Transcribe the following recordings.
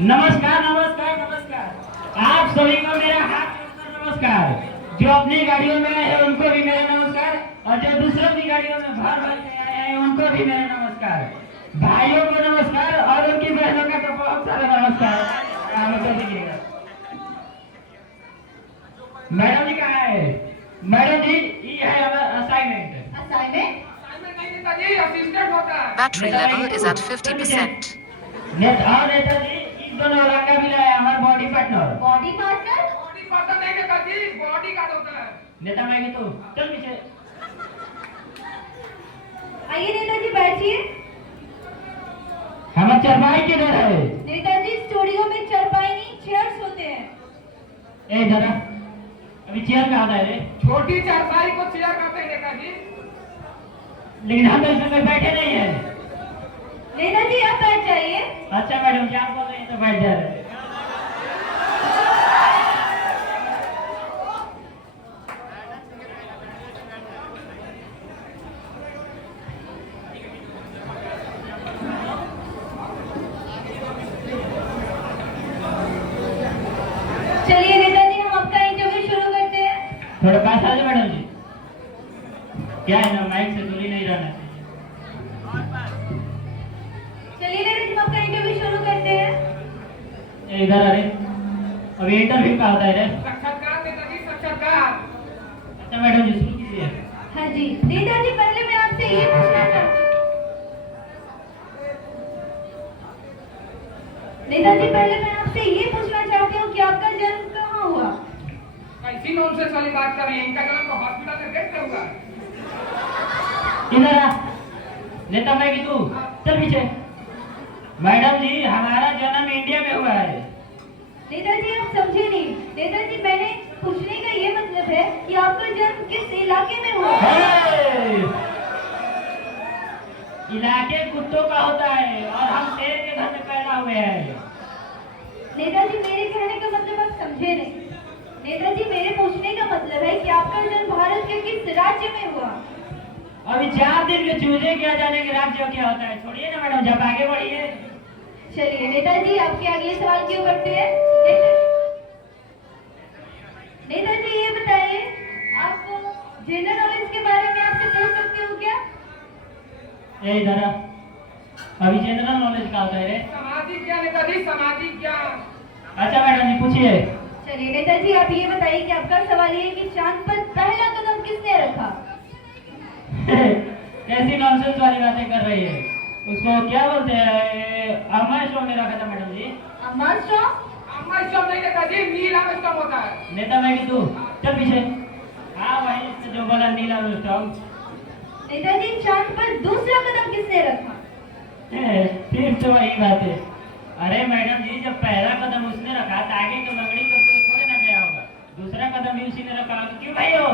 नमस्कार नमस्कार नमस्कार। आप सभी को मेरा हाथ जोड़कर नमस्कार। जो अपनी गाड़ियों में आए हैं उनको भी मेरा नमस्कार, और जो दूसरों की गाड़ियों में भर भर के आए हैं उनको भी मेरा नमस्कार। भाइयों को नमस्कार और उनकी बहनों का तो बहुत सारा नमस्कार। मैडम जी कहाँ है? मैडम जी ये है हमारा assignment. Assignment Battery level is at 50%. नेताजी इन दोनों वाला का भी लाया हमारा बॉडी पार्टनर। बॉडी पार्टनर नहीं नेताजी, बॉडी गार्ड होता है। नेता मैं तो चल पीछे। आइए नेताजी बैठिए। हमारा चरपाई किधर है? नेताजी स्टूडियो में चरपाई नहीं चेयर्स होते हैं। ए जरा अभी चेयर कहाँ है रे? छोटी चारपाई को चेयर कहते हैं नेताजी। लेकिन हम तो इसमें बैठे नहीं है। नेताजी आप बैठ जाइए। अच्छा मैडम क्या बोल रहे हैं तो बैठ जा रहे हैं। चलिए नेताजी हम आपका इंटरव्यू शुरू करते हैं। थोड़ा पास आ जाओ मैडम जी। क्या है ना माइक से दूरी नहीं रहना चाहिए। चलिए नेताजी हम आपका इंटरव्यू शुरू करते हैं। ए, इधर अरे अभी इंटरव्यू का होता है रे। साक्षात्कार नेताजी, साक्षात्कार। अच्छा मैडम जी शुरू कीजिए। हाँ जी नेताजी पहले मैं आपसे ये पूछना चाहती हूँ। नेताजी पहले मैं आपसे ये पूछना चाहती हूँ कि आपका जन्म कहाँ हुआ? कैसी नॉनसेंस वाली बात कर रही है? इनका जन्म तो हॉस्पिटल में बेड पे हुआ है। इधर आ। नेता मैं की तू चल पीछे। मैडम जी हमारा जन्म इंडिया में हुआ है। नेताजी आप समझे नहीं। नेताजी मैंने पूछने का ये मतलब है कि आपका जन्म किस इलाके में हुआ? हे! इलाके कुत्तों का होता है और हम शेर के घर में पैदा हुए हैं। नेताजी मेरे कहने का मतलब आप समझे नहीं। नेताजी मेरे पूछने का मतलब है कि आपका जन्म भारत के किस राज्य में हुआ? अभी 4 दिन में चूजे किया जाने के राज्य क्या होता है? छोड़िए ना मैडम, जब आगे बढ़िए। चलिए नेताजी आपके अगले सवाल की ओर बढ़ते हैं। नेताजी ये बताइए आप जनरल नॉलेज के बारे में आपसे पूछ सकते हो क्या? ए इधर आ। अभी जनरल नॉलेज का होता है रे। सामाजिक ज्ञान नेताजी, सामाजिक ज्ञान। अच्छा मैडम जी पूछिए। चलिए नेताजी आप ये बताइए कि आपका सवाल ये है कि चांद पर पहला कदम किसने रखा? कैसी नॉनसेंस वाली बातें कर रही है? उसको क्या बोलते हैं? आर्मस्ट्रांग ने रखा था मैडम जी। आर्मस्ट्रांग? आर्मस्ट्रांग नहीं नेताजी, नील आर्मस्ट्रांग होता है। नेता मैं की तू चल पीछे। हाँ वही जो बोला नील आर्मस्ट्रांग। नेताजी चांद पर दूसरा कदम किसने रखा? फिर तो वही बात है। अरे मैडम जी जब पहला कदम उसने रखा तो आगे तो लंगड़ी करते हुए थोड़े ना गया होगा। दूसरा कदम भी उसी ने रखा होगा। क्यों भाई हो?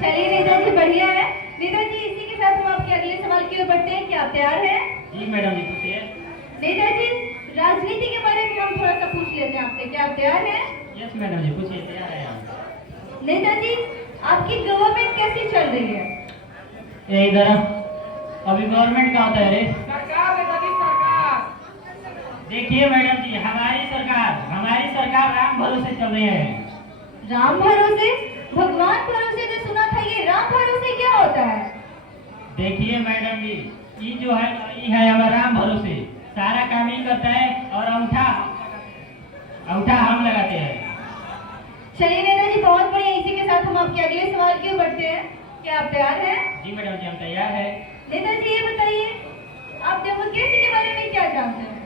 चलिए नेताजी बढ़िया है। नेताजी इसी के साथ हम आपके अगले सवाल की ओर बढ़ते हैं। क्या आप तैयार हैं? जी मैडम जी पूछिए। नेताजी राजनीति के बारे में हम थोड़ा सा पूछ लेते हैं आपसे। क्या आप तैयार हैं? यस मैडम जी पूछिए, तैयार है हम। नेताजी आपकी गवर्नमेंट कैसी चल रही है? ए इधर आ। अभी गवर्नमेंट का होता है रे। सरकार नेताजी, सरकार। देखिए मैडम जी हमारी सरकार राम भरोसे चल रही है। राम भरोसे? भगवान भरोसे तो सुना था, ये राम भरोसे क्या होता है? देखिए मैडम जी ये जो है ये है हमारा राम भरोसे। सारा काम ही करता है और अंगूठा हम लगाते हैं। चलिए नेताजी बहुत बढ़िया। इसी के साथ हम आपके अगले सवाल की ओर बढ़ते हैं। क्या आप तैयार हैं? जी मैडम जी हम तैयार है। नेताजी ये बताइए आप डेमोक्रेसी के बारे में क्या जानते हैं?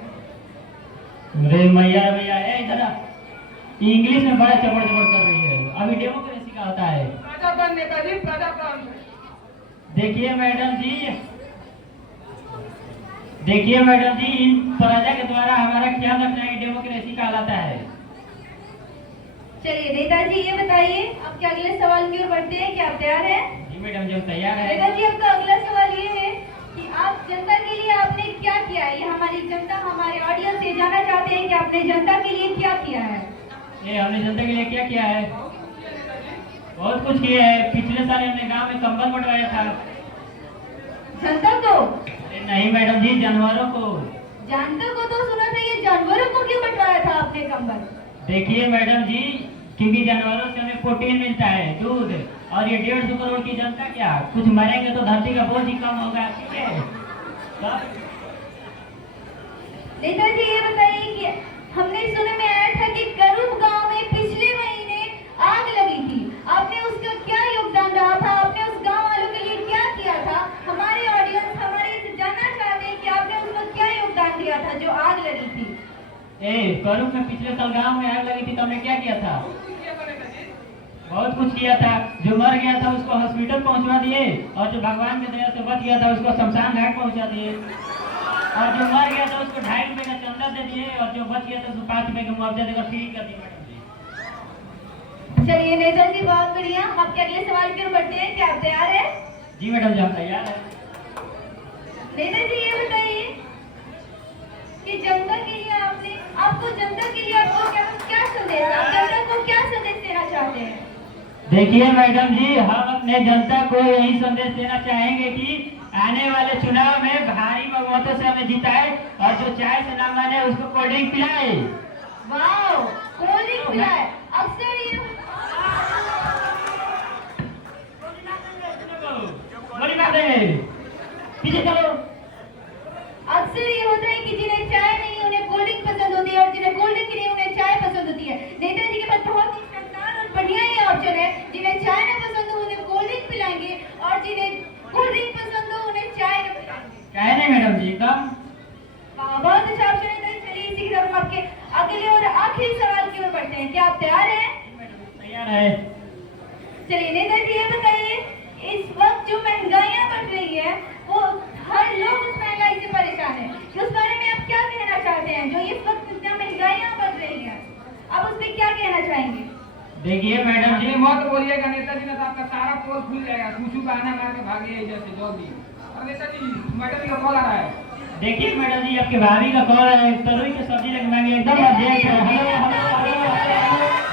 अरे मैया भैया इधर आ। इंग्लिश में बड़ा चबड़ कर रही है। अभी डेमोक्रेसी का होता है। प्रजातंत्र नेताजी, प्रजातंत्र। देखिए मैडम जी इन प्रजा के द्वारा हमारा ख्याल रखना है कि डेमोक्रेसी कहलाता है। चलिए नेताजी ये बताइए आपके अगले सवाल की ओर बढ़ते हैं। क्या आप तैयार हैं? जी मैडम जी हम तैयार है। नेताजी आपका अगला सवाल ये है कि आप जनता के लिए आपने क्या किया है? ये हमारी जनता हमारे ऑडियंस ये जानना चाहते हैं कि आपने जनता के लिए क्या किया है? ये हमने जनता के लिए क्या किया है? बहुत कुछ किया है। पिछले साल हमने गांव में कंबल बंटवाया था। जनता को? नहीं मैडम जी, जानवरों को। जानवर को तो सुना था, ये जानवरों को क्यों बंटवाया था आपने कंबल? देखिए मैडम जी, क्योंकि जानवरों से हमें प्रोटीन मिलता है, दूध, और ये 150 करोड़ की जनता क्या कुछ मरेंगे तो धरती का बोझ ही कम होगा, ठीक है? नेताजी ये बताइए कि हमने सुने में आया था कि करूब गांव में पिछले महीने आग लगी थी, आपने उसका क्या योगदान रहा था? आपने उस गांव वालों के लिए क्या किया था? हमारे ऑडियंस हमारे से जानना चाहते हैं कि आपने उसका क्या योगदान दिया था जो आग लगी थी। करूब में पिछले साल गांव में आग लगी थी तो हमने क्या किया था? बहुत कुछ किया था। जो मर गया था उसको हॉस्पिटल पहुंचवा दिए, और जो भगवान की दया से बच गया था उसको शमशान घाट पहुंचा दिए, और जो मर गया था उसको 2.5 रुपए का चंदा दे दिए, और जो बच गया था उसको 5 रुपए का मुआवजा देकर फ्री कर दिया मैडम जी। चलिए नेताजी बहुत बढ़िया, हम आपके अगले सवाल की ओर बढ़ते हैं, क्या आप तैयार है? जी मैडम जी, हम तैयार है। नेताजी ये बताइए कि जनता के लिए आपको जनता के लिए आपको क्या संदेश, आप जनता को क्या संदेश देना चाहते हैं? देखिए मैडम जी, हम अपने जनता को यही संदेश देना चाहेंगे कि आने वाले चुनाव में भारी बहुमतों से हमें जिताए, और जो चाय से ना माने उसको कोल्ड ड्रिंक पिलाए। वाओ, कोल्ड ड्रिंक पिलाए। अक्सर ये बड़ी बात है, पीछे चलो। अक्सर ये होता है कि जिन्हें चाय नहीं उन्हें कोल्ड ड्रिंक पसंद होती है, और जिन्हें कोल्ड ड्रिंक नहीं उन्हें चाय पसंद होती है। नेताजी के पास बहुत ही शानदार और बढ़िया ये ऑप्शन है, जिन्हें चाय न पसंद हो उन्हें कोल्ड ड्रिंक पिलाएंगे, और जिन्हें कोल्ड ड्रिंक पसंद हो उन्हें चाय न पिलाएंगे। चाय नहीं मैडम जी, एकदम। बहुत अच्छा ऑप्शन है। चलिए इसी के साथ हम आपके अगले और आखिरी सवाल की ओर बढ़ते हैं, क्या आप तैयार हैं? तैयार है। चलिए नेताजी ये बताइए, इस वक्त जो महंगाइयाँ बढ़ रही है वो हर लोग उस महंगाई से परेशान है, कि उस बारे में आप क्या कहना चाहते हैं? जो इस वक्त इतना महंगाइयाँ बढ़ रही है, आप उस पर क्या कहना चाहेंगे? देखिए मैडम जी, जी मत बोलिएगा नेताजी, ने तो आपका सारा पोल खुल जाएगा, कुछ बहाना मार के भागे जैसे जल्दी। और नेताजी मैडम जी का कॉल आ रहा है। देखिए मैडम जी, आपके भाभी का कॉल है, तरुई के सब्जी लेके मांगे, एकदम अर्जेंट है। Hello hello hello hello.